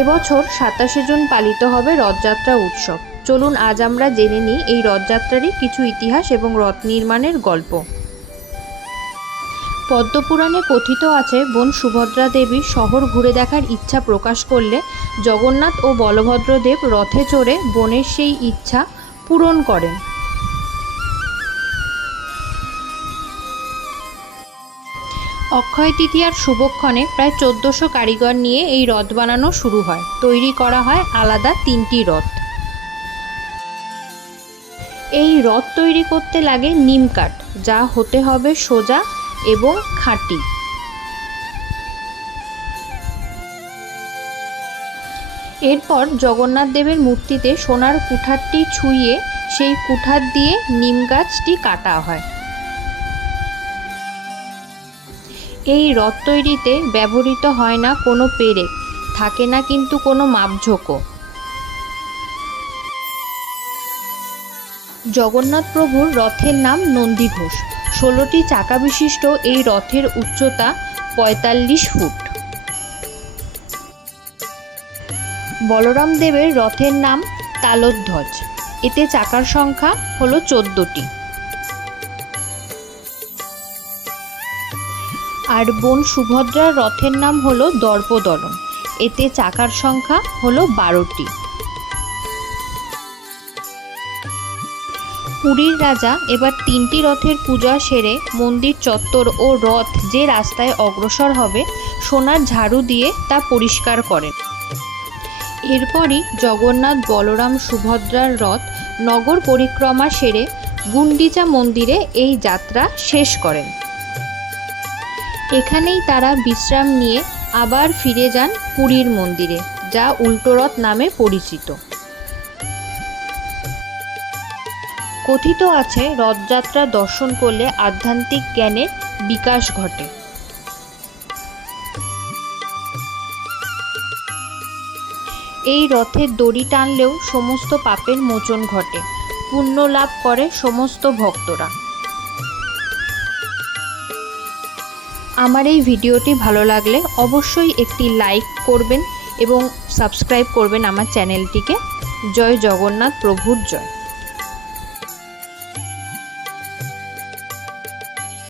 এবছর 27 জুন পালিত হবে রথযাত্রা উৎসব। চলুন আজ আমরা জেনে নিই এই রথযাত্রারই কিছু ইতিহাস এবং রথ নির্মাণের গল্প। পদ্মপুরাণে কথিত আছে, বোন সুভদ্রা দেবী শহর ঘুরে দেখার ইচ্ছা প্রকাশ করলে জগন্নাথ ও বলভদ্রদেব রথে চড়ে বোনের সেই ইচ্ছা পূরণ করেন। অক্ষয় তৃতীয়ার শুভক্ষণে প্রায় 1400 কারিগর নিয়ে এই রথ বানানো শুরু হয়। তৈরি করা হয় আলাদা 3টি রথ। এই রথ তৈরি করতে লাগে নিম কাঠ, যা হতে হবে সোজা এবং খাঁটি। এরপর জগন্নাথ দেবের মূর্তিতে সোনার কুঠারটি ছুঁয়ে সেই কুঠার দিয়ে নিম গাছটি কাটা হয়। এই রথ তৈরিতে ব্যবহৃত হয় না কোনো পেরেক, থাকে না কিন্তু কোনো মাপঝোঁকও। জগন্নাথ প্রভুর রথের নাম নন্দীঘোষ। 16টি চাকা বিশিষ্ট এই রথের উচ্চতা 45 ফুট। বলরাম দেবের রথের নাম তালধ্বজ। এতে চাকার সংখ্যা হলো 14টি। আর বোন সুভদ্রার রথের নাম হলো দর্পদলন। এতে চাকার সংখ্যা হলো 12টি। পুরীর রাজা এবার 3টি রথের পূজা সেরে মন্দির চত্বর ও রথ যে রাস্তায় অগ্রসর হবে সোনার ঝাড়ু দিয়ে তা পরিষ্কার করেন। এরপরই জগন্নাথ বলরাম সুভদ্রার রথ নগর পরিক্রমা সেরে গুন্ডিচা মন্দিরে এই যাত্রা শেষ করেন। এখানেই তারা বিশ্রাম নিয়ে আবার ফিরে যান পুরীর মন্দিরে, যা উল্টোরথ নামে পরিচিত। কথিত আছে, রথযাত্রা দর্শন করলে আধ্যাত্মিক জ্ঞানের বিকাশ ঘটে। এই রথের দড়ি টানলেও সমস্ত পাপের মোচন ঘটে, পুণ্য লাভ করে সমস্ত ভক্তরা। আমার এই ভিডিওটি ভালো লাগলে অবশ্যই একটি লাইক করবেন এবং সাবস্ক্রাইব করবেন আমার চ্যানেলটিকে। জয় জগন্নাথ প্রভুর জয়।